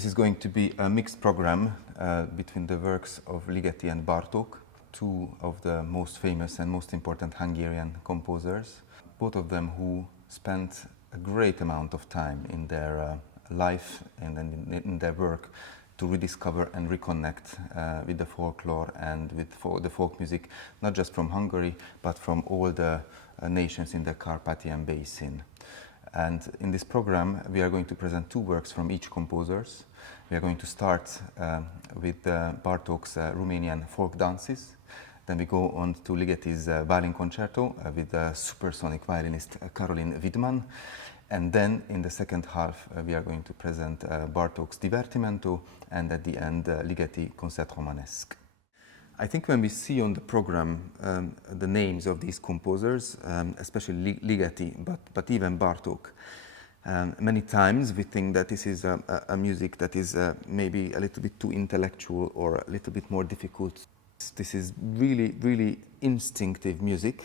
this is going to be a mixed program between the works of Ligeti and Bartók, two of the most famous and most important Hungarian composers, both of them who spent a great amount of time in their life and in their work to rediscover and reconnect with the folklore and with the folk music, not just from Hungary, but from all the nations in the Carpathian Basin. And in this program, we are going to present two works from each composers. We are going to start with Bartók's Romanian folk dances. Then we go on to Ligeti's violin concerto with the supersonic violinist Carolin Widmann. And then in the second half, we are going to present Bartók's Divertimento, and at the end, Ligeti Concert Romanesque. I think when we see on the program the names of these composers, especially Ligeti, but even Bartók, many times we think that this is a music that is maybe a little bit too intellectual or a little bit more difficult. This is really, really instinctive music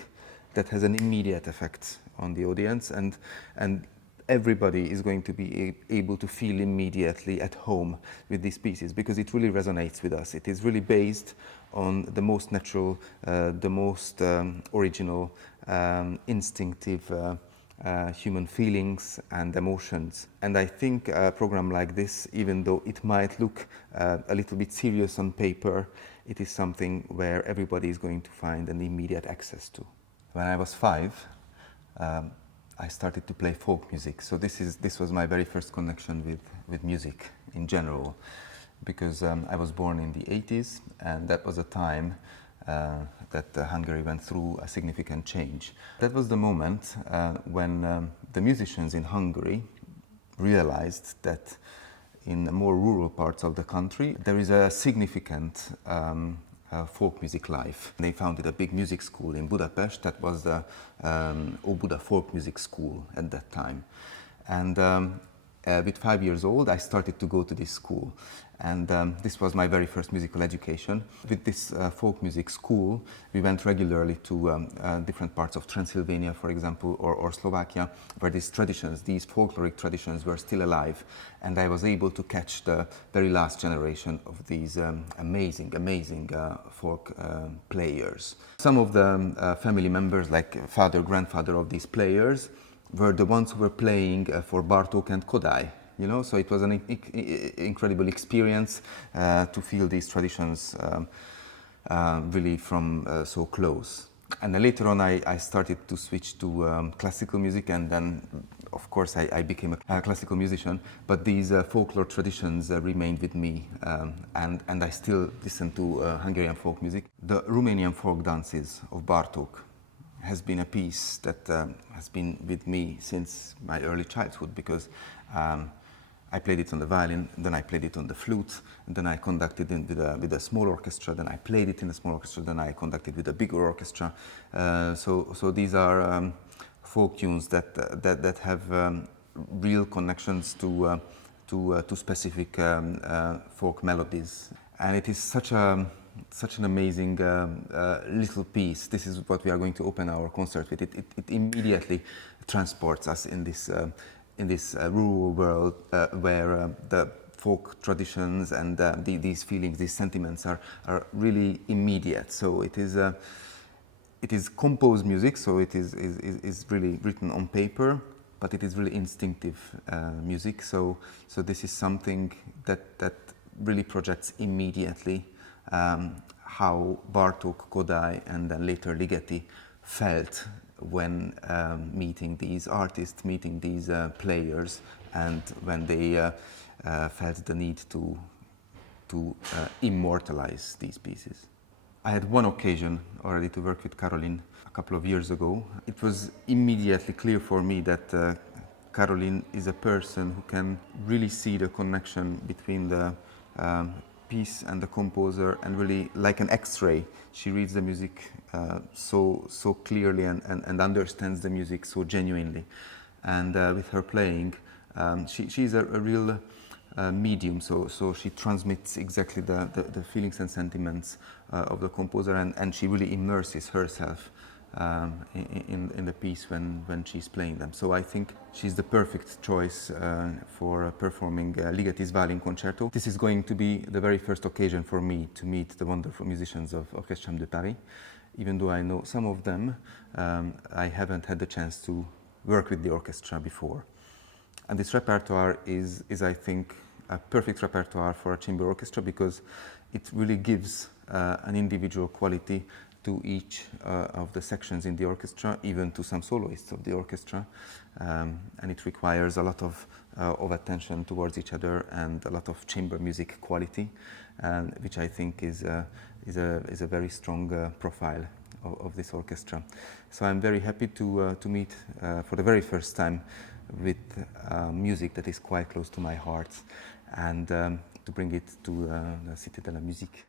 that has an immediate effect on the audience, and everybody is going to be able to feel immediately at home with these pieces because it really resonates with us. It is really based on the most natural, the most original, instinctive human feelings and emotions. And I think a program like this, even though it might look a little bit serious on paper, it is something where everybody is going to find an immediate access to. When I was 5, I started to play folk music. So this was my very first connection with music in general, because I was born in the 80s, and that was a time that Hungary went through a significant change. That was the moment when the musicians in Hungary realized that in more rural parts of the country there is a significant folk music life. They founded a big music school in Budapest that was the Óbuda Folk Music School at that time. And with 5 years old, I started to go to this school. And this was my very first musical education. With this folk music school, we went regularly to different parts of Transylvania, for example, or Slovakia, where these traditions, these folkloric traditions were still alive. And I was able to catch the very last generation of these amazing folk players. Some of the family members, like father, grandfather of these players, were the ones who were playing for Bartók and Kodály. You know, so it was an incredible experience to feel these traditions really from so close. And then later on, I started to switch to classical music, and then, of course, I became a classical musician. But these folklore traditions remained with me, and I still listen to Hungarian folk music. The Romanian folk dances of Bartók has been a piece that has been with me since my early childhood, because I played it on the violin, then I played it on the flute, and then I conducted it with a small orchestra, then I played it in a small orchestra, then I conducted with a bigger orchestra. So these are folk tunes that have real connections to specific folk melodies. And it is such an amazing little piece. This is what we are going to open our concert with. It immediately transports us in this rural world where the folk traditions and these feelings, these sentiments are really immediate. So it is composed music, so it is really written on paper, but it is really instinctive music. So this is something that really projects immediately how Bartók, Kodály, and then later Ligeti felt when meeting these artists, meeting these players, and when they felt the need to immortalize these pieces. I had one occasion already to work with Carolin a couple of years ago. It was immediately clear for me that Carolin is a person who can really see the connection between the piece and the composer, and really, like an X-ray, she reads the music so clearly and understands the music so genuinely. And with her playing, she's a real medium, so she transmits exactly the feelings and sentiments of the composer, and she really immerses herself in the piece when she's playing them. So I think she's the perfect choice for performing Ligeti's violin concerto. This is going to be the very first occasion for me to meet the wonderful musicians of Orchestre de Paris. Even though I know some of them, I haven't had the chance to work with the orchestra before. And this repertoire is I think, a perfect repertoire for a chamber orchestra because it really gives an individual quality to each of the sections in the orchestra, even to some soloists of the orchestra, and it requires a lot of attention towards each other and a lot of chamber music quality, which I think is a very strong profile of this orchestra. So I'm very happy to meet for the very first time with music that is quite close to my heart, and to bring it to the Cité de la musique.